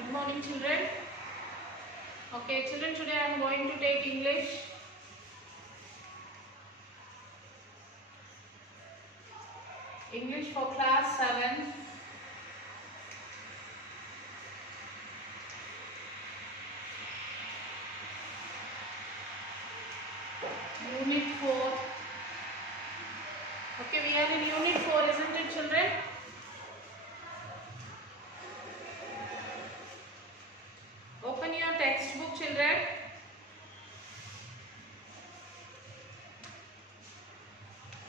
Good morning, children. Okay, children, today I am going to take English. English for class 7. Unit 4. Okay, we are in Unit 4, isn't it, children? Open your textbook, children.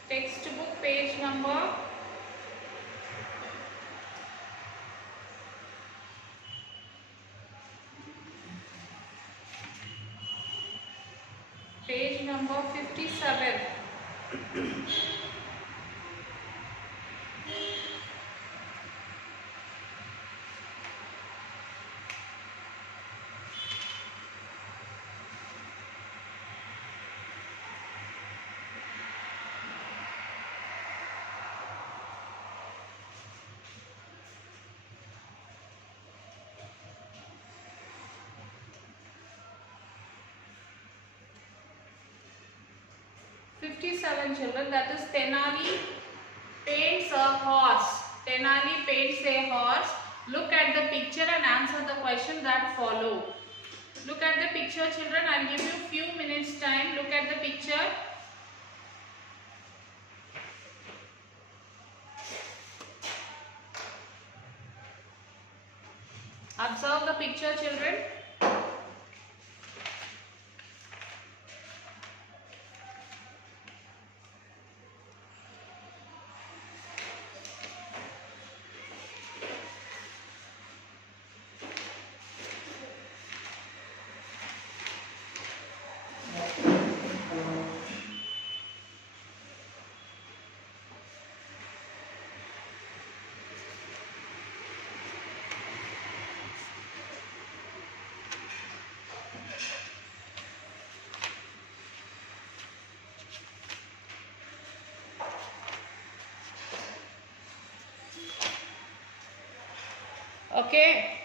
Textbook page number 57. Children, that is Tenali paints a horse. Tenali paints a horse. Look at the picture and answer the question that follow. Look at the picture, children. I'll give you few minutes time. Look at the picture. Observe the picture, children. Okay.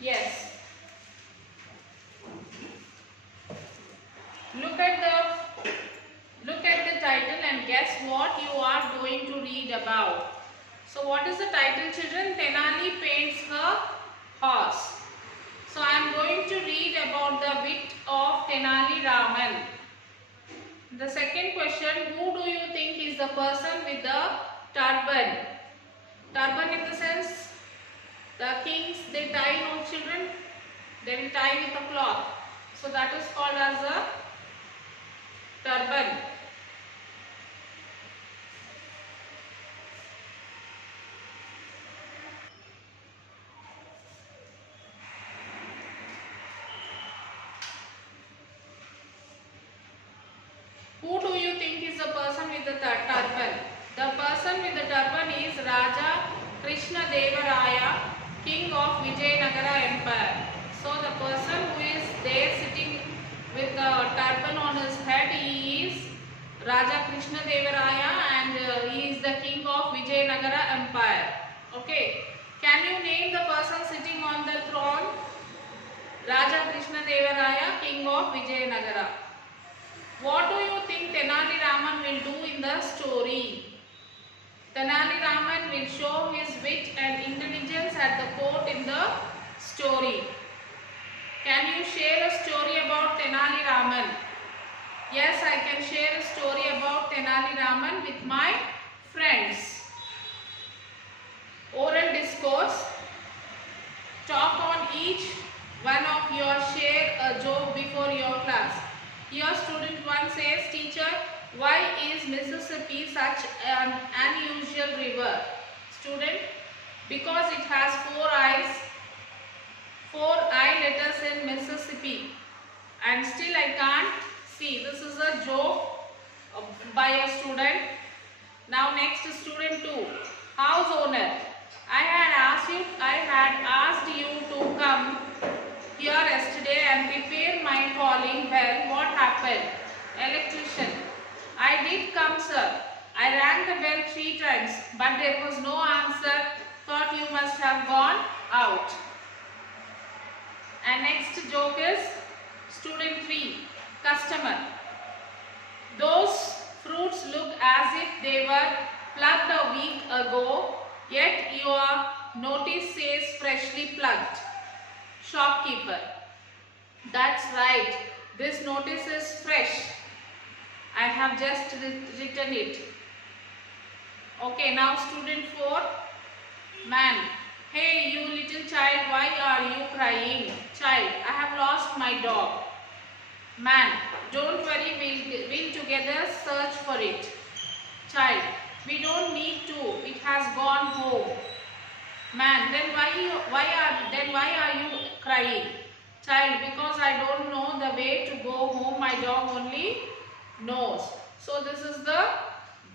Yes. Look at the title and guess what you are going to read about. So what is the title, children? Tenali paints her horse. So I am going to read about the wit of Tenali Raman. The second question, who do you think is the person with the turban? Turban in the sense, the kings, they tie, no children, they will tie with a cloth. So that is called as a turban. Who do you think is the person with the turban? The person with the turban is Raja Krishna Deva Raya, king of Vijayanagara Empire. So the person who is there sitting with the turban on his head, he is Raja Krishna Deva Raya and he is the king of Vijayanagara Empire. Okay. Can you name the person sitting on the throne? Raja Krishna Deva Raya, king of Vijayanagara. What do you think Tenali Raman will do in the story? Tenali Raman will show his wit and intelligence at the court in the story. Can you share a story about Tenali Raman? Yes, I can share a story about Tenali Raman with my friends. Oral discourse. Talk on each one of your share a joke before your class. Here student 1 says, teacher, why is Mississippi such an unusual river? Student, because it has 4 eyes, 4 eye letters in Mississippi, and still I can't see. This is a joke by a student. Now next, student 2, house owner. I had asked you to come here yesterday and repair my calling bell. What happened? Electrician, I did come, sir. I rang the bell 3 times, but there was no answer. Thought you must have gone out. And next joke is student 3, customer. Those fruits look as if they were plucked a week ago, yet your notice says freshly plucked. Shopkeeper. That's right. This notice is fresh. I have just written it. Okay, now student 4, man. Hey, you little child, why are you crying? Child, I have lost my dog. Man, don't worry, we'll together search for it. Child, we don't need to, it has gone home. Man, then why are you crying? Child, because I don't know the way to go home, my dog only knows. So this is the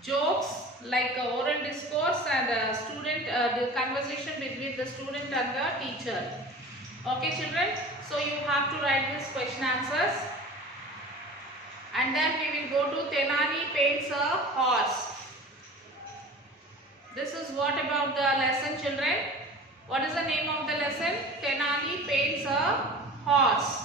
jokes like oral discourse and the conversation between the student and the teacher. Okay children, so you have to write this question answers. And then we will go to Tenali paints a horse. This is what about the lesson children? What is the name of the lesson? Tenali paints a horse.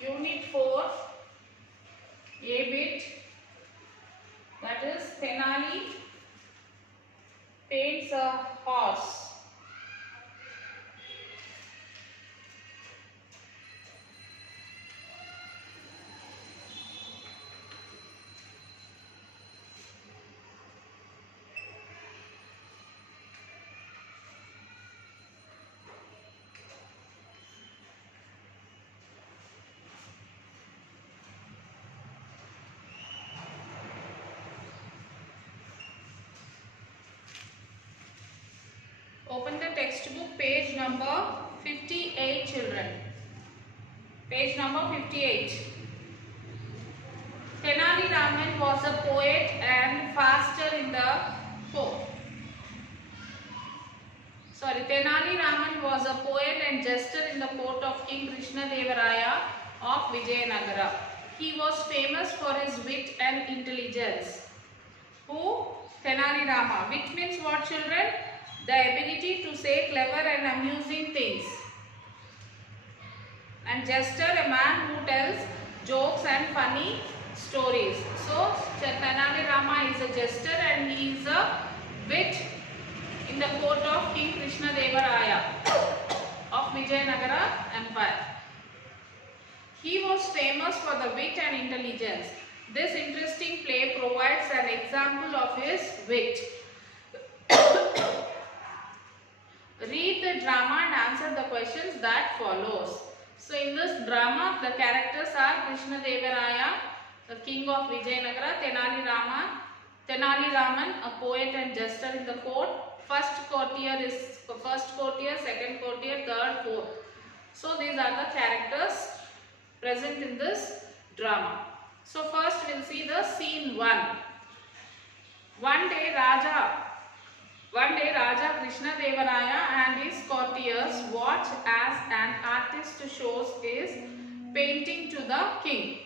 Unit 4, A bit, that is Tenali paints a horse. Open the textbook, page number 58 children. Page number 58. Tenali Raman was a poet and faster in the Tenali Raman was a poet and jester in the court of King Krishna Devaraya of Vijayanagara. He was famous for his wit and intelligence. Who? Tenali Rama. Wit means what children? The ability to say clever and amusing things. And jester, a man who tells jokes and funny stories. So Tenali Rama is a jester and he is a wit in the court of King Krishna Devaraya of Vijayanagara Empire. He was famous for the wit and intelligence. This interesting play provides an example of his wit. Read the drama and answer the questions that follows. So in this drama, the characters are Krishna Devaraya, the king of Vijayanagara, Tenali Raman, a poet and jester in the court. First courtier, second courtier, third, fourth. So these are the characters present in this drama. So first we'll see the scene 1. One day Raja Krishna Devaraya and his courtiers watch as an artist shows his painting to the king.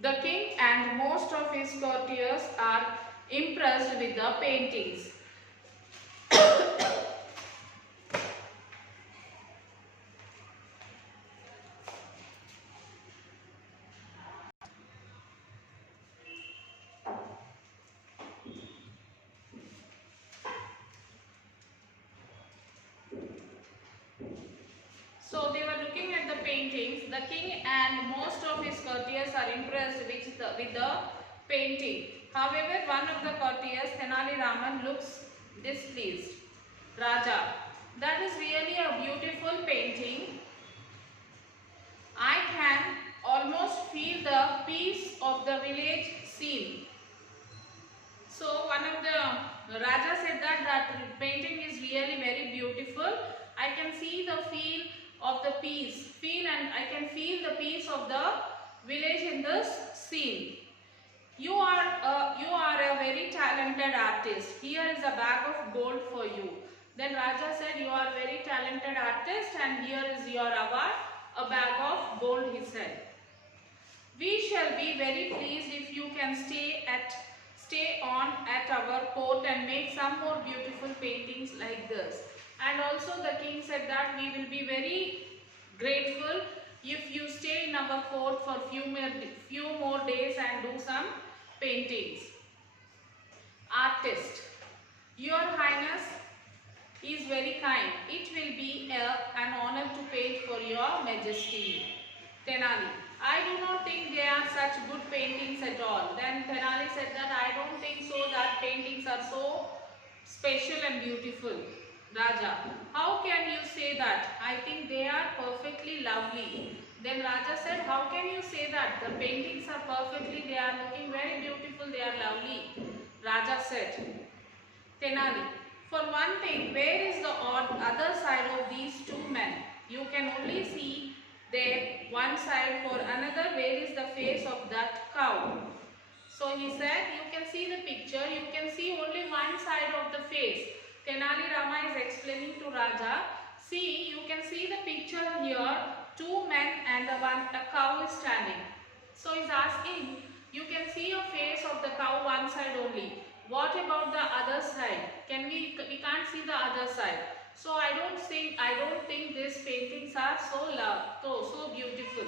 The king and most of his courtiers are impressed with the paintings. So they were looking at the paintings. The king and most of his courtiers are impressed with the painting. However, one of the courtiers, Tenali Raman, looks displeased. Raja, that is really a beautiful painting. I can almost feel the peace of the village scene. So one of the Raja said that painting is really very beautiful. I can see the feel of the peace, and I can feel the peace of the village in this scene. You are a very talented artist. Here is a bag of gold for you. Then Raja said, you are a very talented artist and here is your award, a bag of gold, he said. We shall be very pleased if you can stay on at our court and make some more beautiful paintings like this. And also the king said that we will be very grateful if you stay in our court for few more days and do some paintings. Artist, Your Highness is very kind. It will be an honor to paint for your majesty. Tenali, I do not think they are such good paintings at all. Then Tenali said that I don't think so, that paintings are so special and beautiful. Raja, how can you say that? I think they are perfectly lovely. Then Raja said, how can you say that? The paintings are perfectly, they are looking very beautiful, they are lovely. Raja said, Tenali, for one thing, where is the other side of these two men? You can only see their one side. For another, where is the face of that cow? So he said, you can see the picture, you can see only one side of the face. Tenali Rama is explaining to Raja, see, you can see the picture here, two men and a cow is standing. So he is asking, you can see a face of the cow one side only. What about the other side? We can't see the other side. So I don't think these paintings are so beautiful.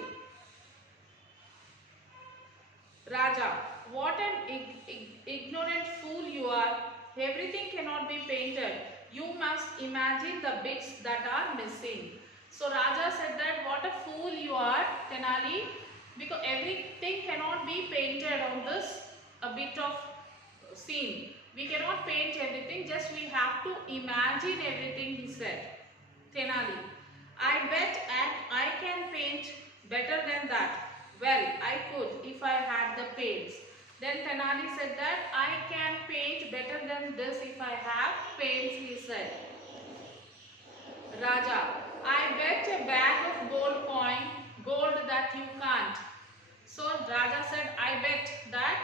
Raja, what an ignorant fool you are. Everything cannot be painted. You must imagine the bits that are missing. So Raja said that what a fool you are, Tenali, because everything cannot be painted on this a bit of scene. We cannot paint everything, just we have to imagine everything, he said. Tenali, I bet I can paint better than that. Well, I could if I had the paints. Then Tenali said that I can paint better than this if I have paints, he said. Raja, I bet a bag of gold that you can't. So Raja said, I bet that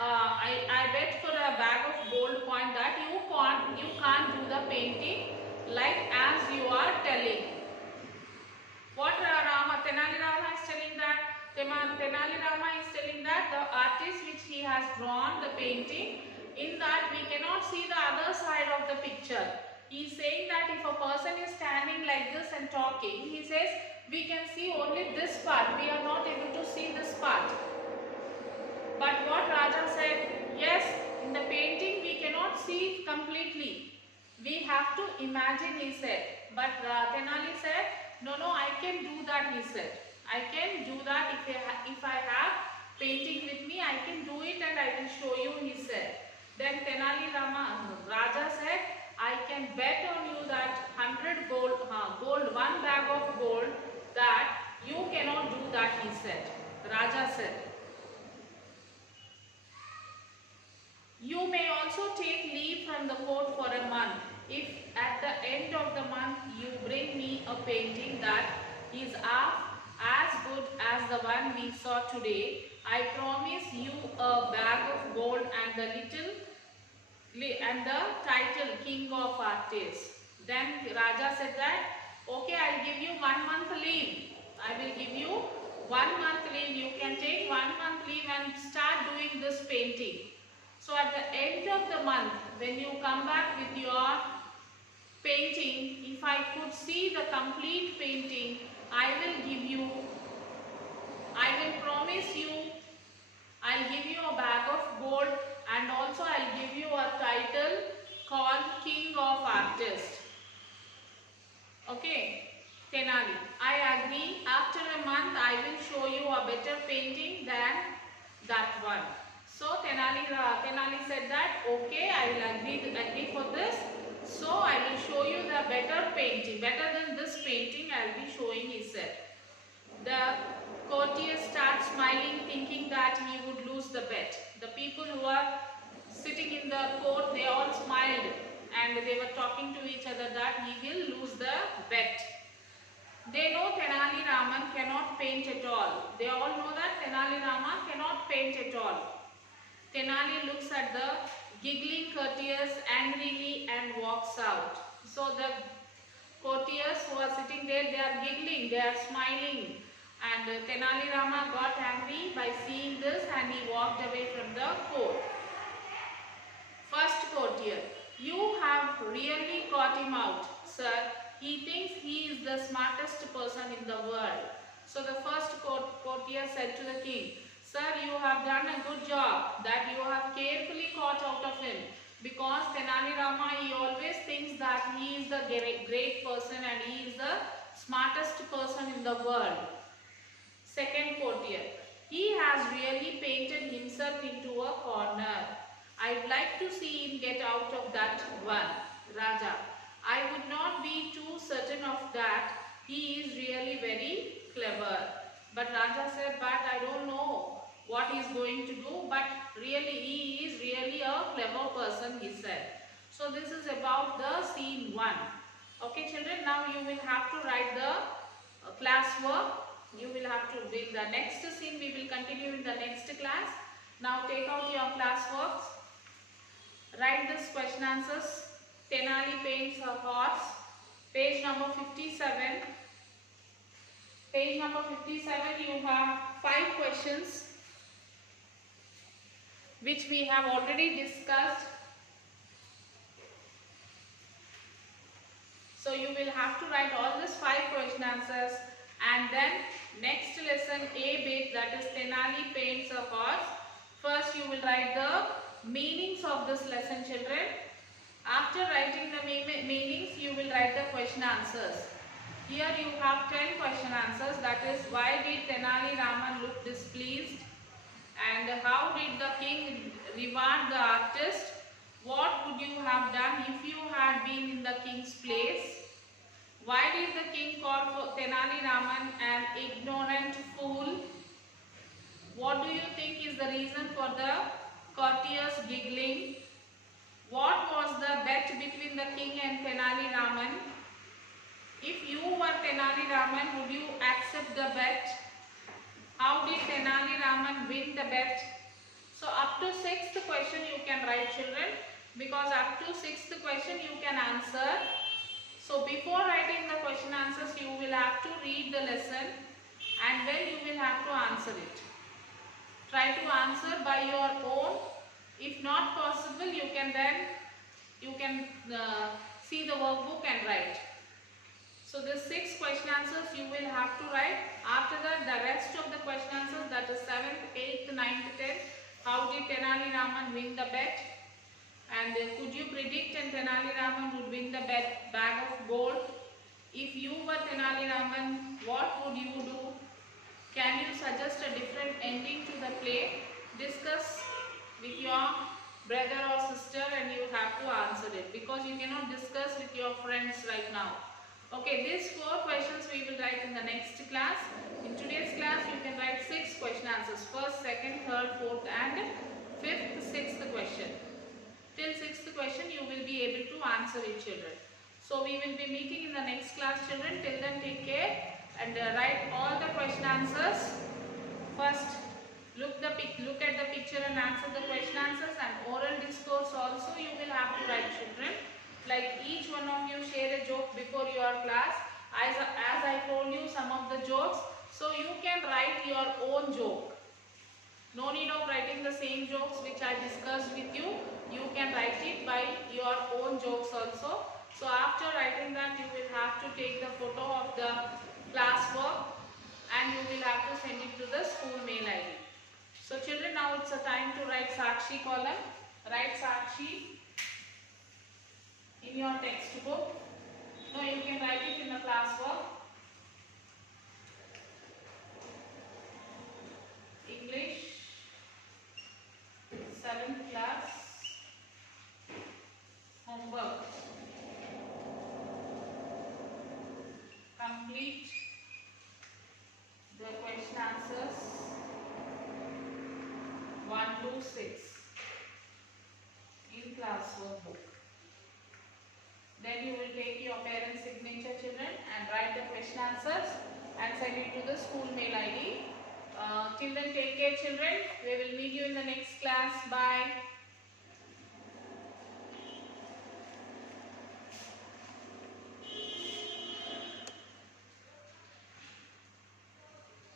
I bet for a bag of gold coin that you can't do the painting like as you are telling. What Tenali Rama is telling that? Tenali Rama is telling that the artist which he has drawn the painting, in that we cannot see the other side of the picture. He is saying that if a person is standing like this and talking, he says we can see only this part, we are not able to see this part. But what Raja said, yes, in the painting we cannot see completely. We have to imagine, he said. But Tenali said, no, I can do that, he said. I can do that if I have painting with me, I can do it and I will show you, he said. Then Tenali Raja said, I can bet on you that 100 one bag of gold, that you cannot do that, he said. Raja said, you may also take leave from the court for a month. If at the end of the month you bring me a painting that is as good as the one we saw today, I promise you a bag of gold and the title King of Artists. Then Raja said that, okay, I'll give you 1 month leave. I will give you 1 month leave. You can take 1 month leave and start doing this painting. So at the end of the month, when you come back with your painting, if I could see the complete painting, I will promise you, I'll give you a bag of gold and also I'll give you a title called King of Artists. Okay, Tenali, I agree. After a month, I will show you a better painting than that one. So Tenali said that, okay, I will agree for this. So I will show you the better painting, better than this painting I will be showing, he said. The courtier starts smiling, thinking that he would lose the bet. The people who are sitting in the court, they all smiled and they were talking to each other that he will lose the bet. They know Tenali Raman cannot paint at all. They all know that Tenali Rama cannot paint at all. Tenali looks at the giggling courtiers angrily and walks out. So the courtiers who are sitting there, they are giggling, they are smiling. And Tenali Rama got angry by seeing this and he walked away from the court. First courtier, you have really caught him out, sir. He thinks he is the smartest person in the world. So the first courtier said to the king, sir, you have done a good job that you have carefully caught out of him. Because Tenali Rama, he always thinks that he is the great person and he is the smartest person in the world. Second courtier, he has really painted himself into a corner. I'd like to see him get out of that one. Raja, I would not be too certain of that. He is really very clever. But Raja said, but I don't know what he is going to do. But really, he is really a clever person, he said. So this is about the scene 1. Okay children, now you will have to write the class work. You will have to in the next scene. We will continue in the next class. Now take out your class works. Write this question answers. Tenali paints a horse. Page number 57. Page number 57, you have 5 questions which we have already discussed. So you will have to write all these 5 question answers, and then next lesson A bit, that is Tenali paints a horse. First you will write the meanings of this lesson, children. After writing the meanings, you will write the question answers. Here you have 10 question answers, that is, why did Tenali Raman look displeased? And how did the king reward the artist? What would you have done if you had been in the king's place? Why did the king call Tenali Raman an ignorant fool? What do you think is the reason for the courtiers giggling? What was the bet between the king and Tenali Raman? If you were Tenali Raman, would you accept the bet? How did Tenali Raman win the bet? So up to 6th question you can write, children, because up to 6th question you can answer. So before writing the question answers, you will have to read the lesson and then you will have to answer it. Try to answer by your own. If not possible, you can see the workbook and write. So the 6 question answers you will have to write. After that, the rest of the question answers, that is 7th, 8th, 9th, 10th. How did Tenali Raman win the bet? And could you predict and Tenali Raman would win the bag of gold? If you were Tenali Raman, what would you do? Can you suggest a different ending to the play? Discuss with your brother or sister and you have to answer it, because you cannot discuss with your friends right now. Okay, these 4 questions we will write in the next class. In today's class, you can write 6 question answers. First, second, third, fourth and 5th, 6th question. Till 6th question, you will be able to answer it, children. So, we will be meeting in the next class, children. Till then, take care and write all the question answers. First, look at the picture and answer the question answers, and oral discourse also you will have to write, children. Like each one of you share a joke before your class. As I told you some of the jokes, so you can write your own joke. No need of writing the same jokes which I discussed with you. You can write it by your own jokes also. So after writing that, you will have to take the photo of the class work and you will have to send it to the school mail ID. So children, now it's a time to write Sakshi column. Write Sakshi in your textbook. No, you can write it in the class work. English 7th class homework. Complete the question answers 1 to 6 in class workbook. Then you will take your parents' signature, children, and write the question answers and send it to the school mail ID. Till then, take care children. We will meet you in the next class. Bye.